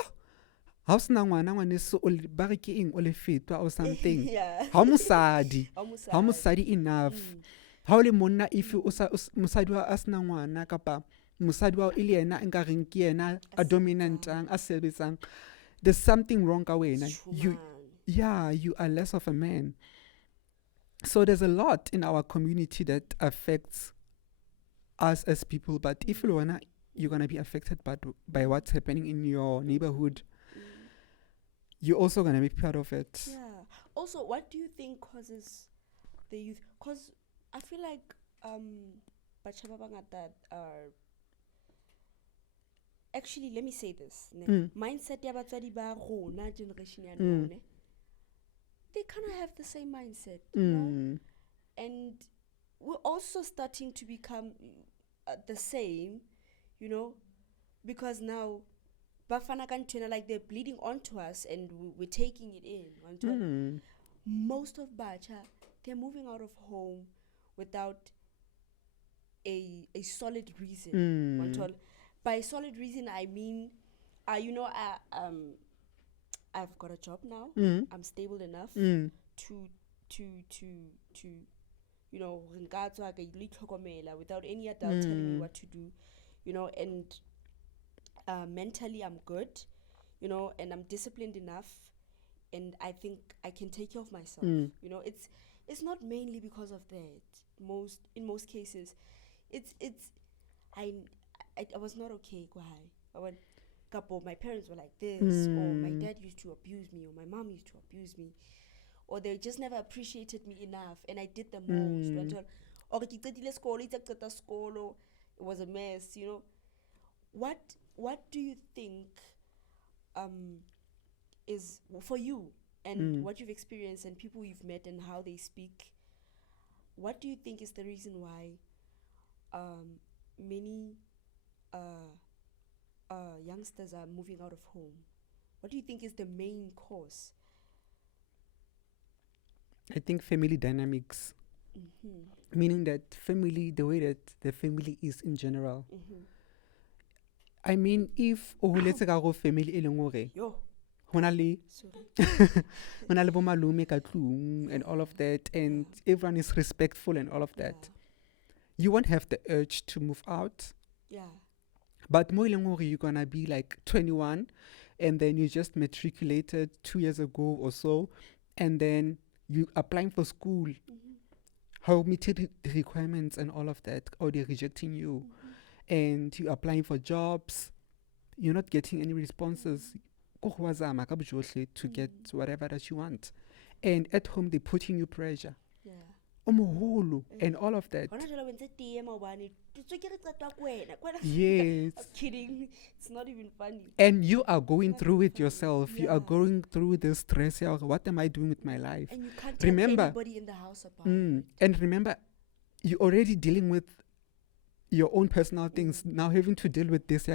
ha o sena ngwana ngwaneso ba re ke eng o le fetwa or something. Ha o mosadi enough. Ha o le monna if mosadi wa a sena ngwana kapa mosadi wa ile yena nka reng ke yena a dominantang a sebetsang, there's something wrong ka wena. You are less of a man. So there's a lot in our community that affects us as people, but if you wanna, you're gonna be affected by what's happening in your neighborhood. You're also gonna be part of it. Yeah. Also, what do you think causes the youth? Because I feel like bacha ba bangata are actually, let me say this. Mindset ya batswadi ba rona generation ya none. They kind of have the same mindset, you know? And we're also starting to become the same, you know, because now bafana kantwena, like they're bleeding onto us and we're taking it in. Most of bacha, they're moving out of home without a solid reason. By solid reason, I mean, you know, I've got a job now. I'm stable enough to you know, without any adult telling me what to do, you know, and mentally I'm good, you know, and I'm disciplined enough, and I think I can take care of myself. You know, it's not mainly because of that. In most cases, I was not okay. My parents were like this, or my dad used to abuse me, or my mom used to abuse me, or they just never appreciated me enough, and I did the most. Or it was a mess, you know. What do you think is for you, and what you've experienced and people you've met and how they speak? What do you think is the reason why many youngsters are moving out of home? What do you think is the main cause? I think family dynamics. Meaning that family, the way that the family is in general. I mean, if let's go family elengore, honali, honali bo malume ka tlung and all of that, and everyone is respectful and all of that, you won't have the urge to move out. Yeah. But more you're gonna be like 21, and then you just matriculated 2 years ago or so, and then you applying for school. How meted the requirements and all of that, or they're rejecting you, and you applying for jobs, you're not getting any responses to get whatever that you want, and at home they're putting you pressure. Yeah. And all of that. Yes. I'm kidding. It's not even funny. And you are going through it yourself. Yeah. You are going through the stress. What am I doing with my life? And you can't tell anybody in the house about it. And remember, you're already dealing with your own personal things. Now having to deal with this.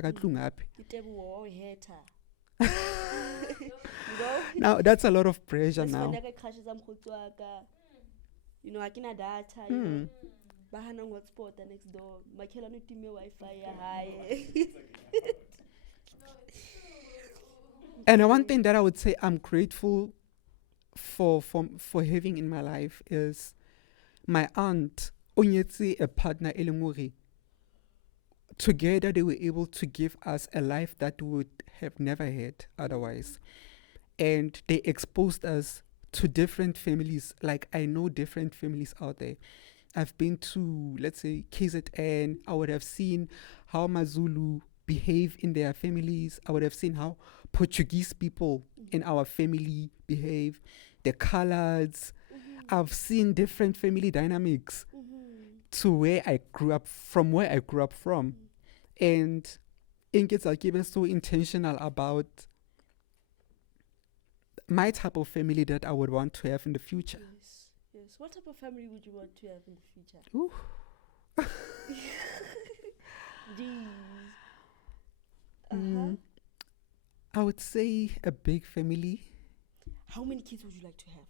Now that's a lot of pressure now. You know, I can add data. You know, bahana hotspot the next door. My killer no team Wi-Fi high. And one thing that I would say I'm grateful for having in my life is my aunt. Onyetse a partner elenguri. Together they were able to give us a life that we would have never had otherwise, and they exposed us to different families. Like, I know different families out there. I've been to, let's say, KZN. I would have seen how Mazulu behave in their families. I would have seen how Portuguese people in our family behave, the colors. I've seen different family dynamics to where I grew up from. And Inkits are given so intentional about my type of family that I would want to have in the future. Yes. What type of family would you want to have in the future? Ooh. Jeez. I would say a big family. How many kids would you like to have?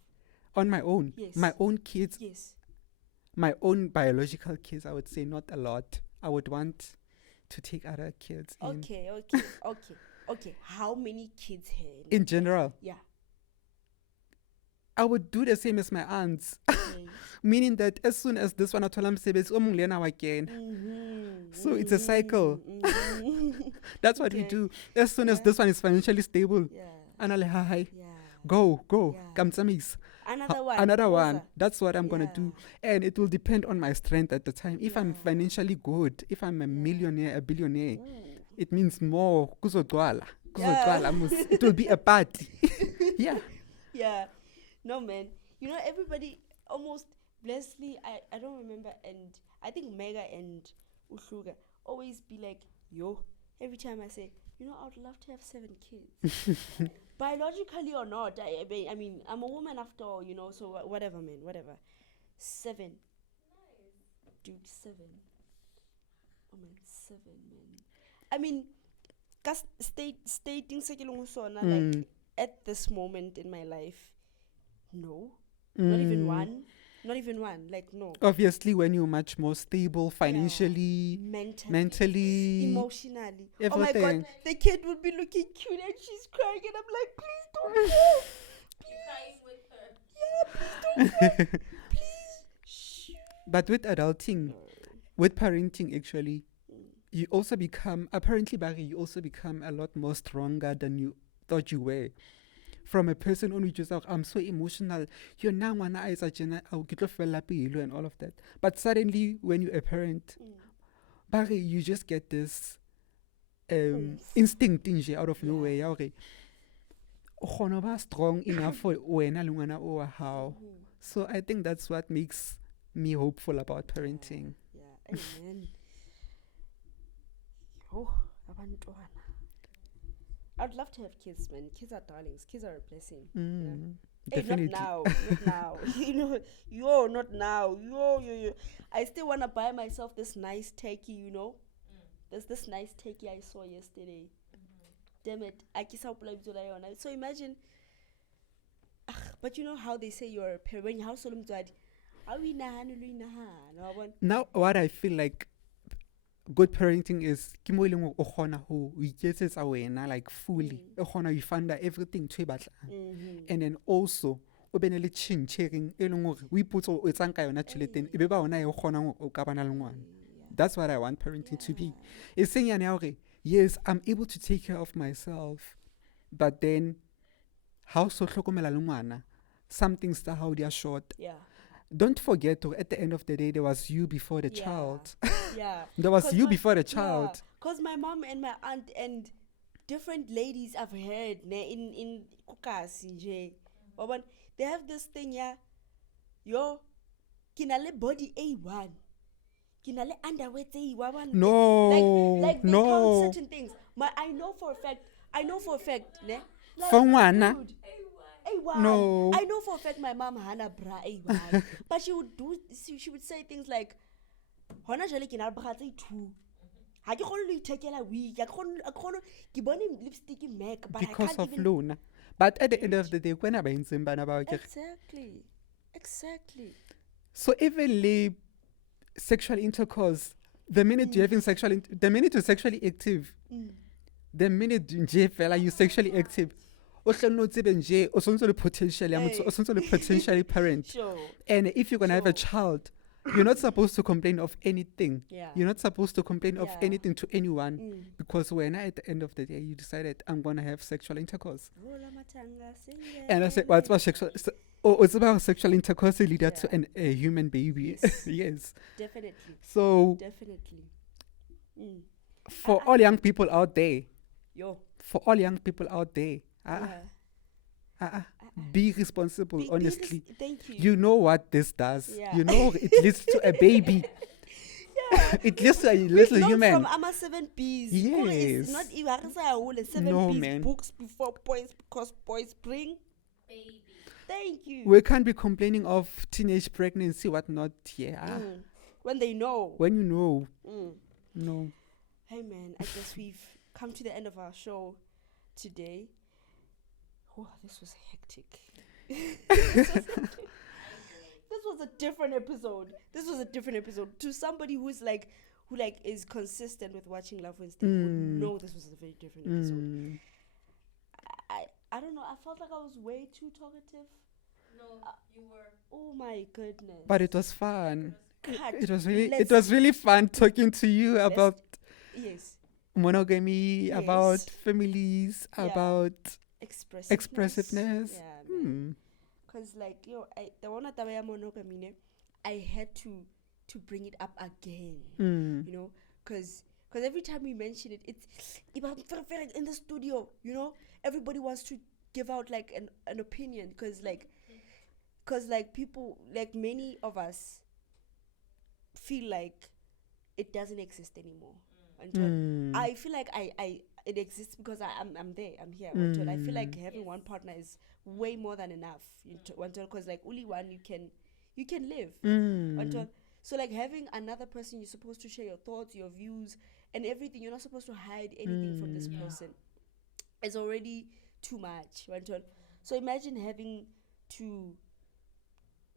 On my own. Yes. My own kids. Yes. My own biological kids, I would say not a lot. I would want to take other kids in. Okay. How many kids here? In general, Yeah. I would do the same as my aunts. Okay. Meaning that as soon as this one athola msebenzi omunye lena again. So it's a cycle. That's what we Okay. do. As soon as this one is financially stable, Yeah. anale hi. Yeah. Go. Yeah. Kamtsamis. Another one. That's what I'm gonna do. And it will depend on my strength at the time. If I'm Yeah. financially good, if I'm a millionaire, a billionaire, it means more. Kuzogcwala. It will be a party. Yeah. Yeah. No, man. You know, everybody almost, blessedly, I don't remember, and I think Mega and Ushuga always be like, yo, every time I say, you know, I would love to have 7 kids. Biologically or not, I mean, I'm a woman after all, you know, so whatever, man, whatever. 7. Dude, 7. Oh, man, 7, man. I mean, stating like, at this moment in my life, no. Not even one. Not even one. Like, no. Obviously, when you're much more stable financially, mentally, emotionally. everything. Oh my God, the kid would be looking cute and she's crying, and I'm like, please don't go. Crying with her. Yeah, please don't go. Please. Shh. But with adulting, with parenting, actually, you also become, apparently, Barry, you also become a lot more stronger than you thought you were. From a person who just like, I'm so emotional, you're now one eyes and all of that. But suddenly, when you're a parent, Barry, you just get this instinct out of nowhere. Okay, strong enough for when how. So I think that's what makes me hopeful about parenting. Yeah, amen. Yo, abantwana. I'd love to have kids, man. Kids are darlings. Kids are a blessing. Hey, Definitely. not now. You know, yo, not now. Yo. I still want to buy myself this nice turkey, you know. There's this nice turkey I saw yesterday. Damn it. So imagine. But you know how they say you're a parent. When you have solemn Now, what I feel like good parenting is like fully you find out everything and then also that's what I want parenting to be. It's saying yes, I'm able to take care of myself, but then how so some things that how they are short. Yeah. Don't forget though, at the end of the day, there was you before the child. Yeah. There was you before the child. Because my mom and my aunt and different ladies I've heard in Kukasi, they have this thing, yo, kinale body A1. Kinale underwear A1. No. Like they no. count certain things. I know for a fact, ne? Like, For A1. No. I know for a fact my mom Hana bra A1. But she would say things like, Hona jale ke na bra tse 2. Ha ke khone lo ithekela wig. Ha ke bone lipstick MAC, but because I can't of even. Luna. But at the end of the day, when I'm in Exactly. so even sexual intercourse, the minute you're having the minute you're sexually active, the minute you're sexually active, potentially parent. Sure. And if you're gonna have a child, you're not supposed to complain of anything. Yeah. You're not supposed to complain of Yeah. anything to anyone because when at the end of the day you decided I'm gonna have sexual intercourse. And I said, what's about sexual? It's about sexual intercourse leader to a human baby. Yes. Yes. Definitely. So Definitely. For all young people out there, Yo. for all young people out there, Yeah. be responsible, Be honestly. thank you. You know what this does. Yeah. You know it leads to a baby. Yeah. It leads to a We've little learned human. from Ama 7 Bs. It's Yes. not even 7 No, Bs man. books before boys because boys bring. Baby. Thank you. We can't be complaining of teenage pregnancy, whatnot. Yeah. When they know. When you know. Mm. No. Hey man, I guess we've come to the end of our show today. Oh, this was hectic. This was a different episode. This was a different episode. To somebody who is consistent with watching Love Wednesday would know this was a very different episode. I don't know. I felt like I was way too talkative. No, you were. Oh my goodness. But it was fun. Cut. It was really Let's- really fun talking to you about Yes. monogamy, Yes. about families, Yeah. about Expressiveness. expressiveness. Yeah, man. Because the one at the monogamy, ne, I had to bring it up again. You know, because every time we mention it, it's in the studio. You know, everybody wants to give out like an opinion because people, like many of us feel like it doesn't exist anymore. Until I feel like it exists because I'm there, I'm here. Until I feel like having one partner is way more than enough. Until because like only one you can live. Until so like having another person, you're supposed to share your thoughts, your views, and everything. You're not supposed to hide anything from this person. It's already too much. Until so imagine having to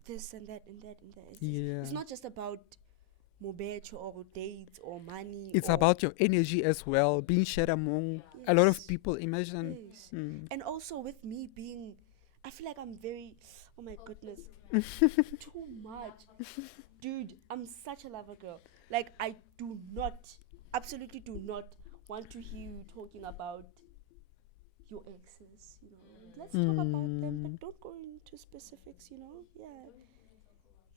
this and that and that and that. It's not just about mobecho or dates or money. It's or about your energy as well, being shared among a lot of people. Imagine. Yes. And also with me being, I feel like I'm very, oh my goodness, too much. Dude, I'm such a lover girl. Like I absolutely do not want to hear you talking about your exes, you know. Let's talk about them, but don't go into specifics, you know.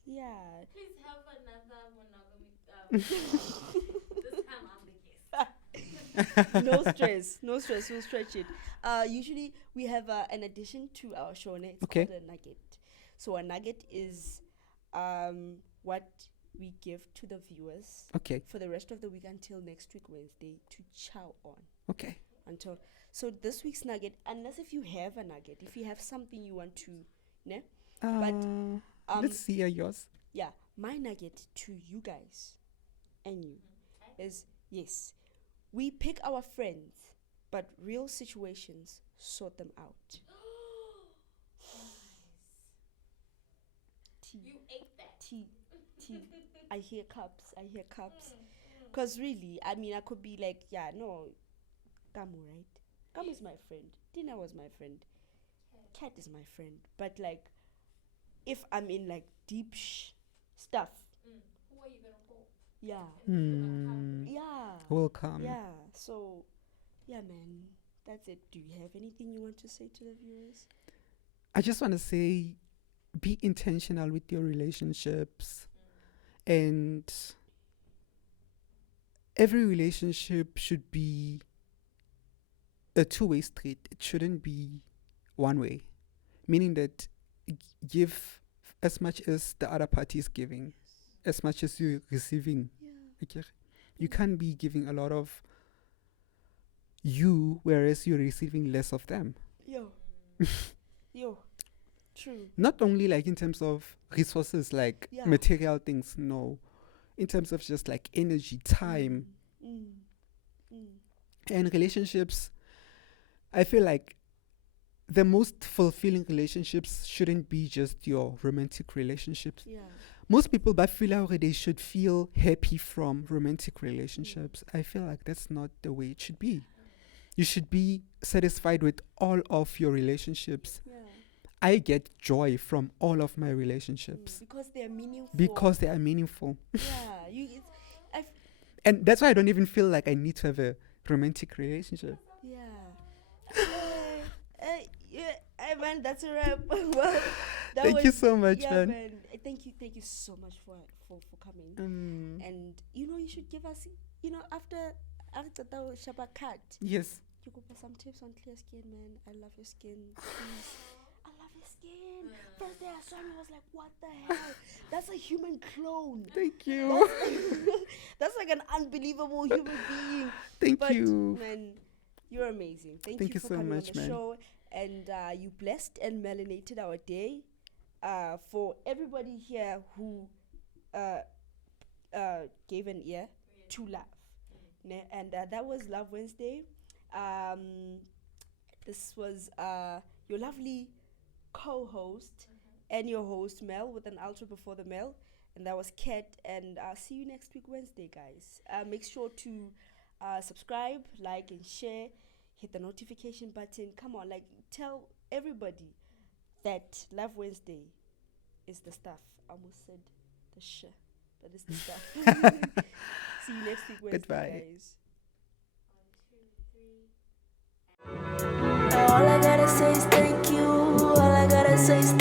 Yeah. Please have another monogamy. This time I'm the guest. No stress. We'll stretch it. Usually we have an addition to our show. It's Okay. called a nugget. So a nugget is what we give to the viewers Okay. for the rest of the week until next week Wednesday to chow on. Okay. So this week's nugget, unless if you have a nugget, if you have something you want to, ne? But let's see yours. yeah, my nugget to you guys and you is yes, we pick our friends, but real situations sort them out. You ate that. T. I hear cups. Cause really, I mean, I could be like, yeah, no, Kamu, right? Kamu is my friend. Tina was my friend. Cat is my friend. But like, if I'm in like deep stuff, Who are you gonna call? yeah, yeah, Welcome. yeah. So, yeah, man, that's it. Do you have anything you want to say to the viewers? I just want to say, be intentional with your relationships, and every relationship should be a two-way street. It shouldn't be one way, meaning that give as much as the other party is giving, as much as you're receiving. Okay? You can't be giving a lot of you, whereas you're receiving less of them. Yo, true. Not only like in terms of resources, like Yeah. material things, no. In terms of just like energy, time. And relationships, I feel like the most fulfilling relationships shouldn't be just your romantic relationships. Yeah. Most people but feel like they should feel happy from romantic relationships. I feel like that's not the way it should be. You should be satisfied with all of your relationships. Yeah. I get joy from all of my relationships Because they are meaningful. because they are meaningful. Yeah. And that's why I don't even feel like I need to have a romantic relationship. Yeah. Hey, man, that's a wrap. Well, Thank you so much, yeah, man. Thank you so much for coming. Mm. And you should give us, after After that, Shaba cut. Yes. You go for some tips on clear skin, man. I love your skin. Please. I love your skin. First day I saw him, I was like, what the hell? That's a human clone. Thank you. That's like an unbelievable human being. Thank But, you. man, you're amazing. Thank Thank you you for so coming much, on the man. show. And you blessed and melanated our day. For everybody here who gave an ear to love. And that was Love Wednesday. This was your lovely co-host and your host Mel, with an ultra before the Mel, and that was Kat. And I'll see you next week Wednesday, guys. Make sure to subscribe, like, and share. Hit the notification button. Come on, like, tell everybody that Love Wednesday is the stuff. I almost said the shit, but it's the stuff. See you next week Wednesday, Goodbye. One, guys. two, three. All I gotta say is thank you. All I gotta say is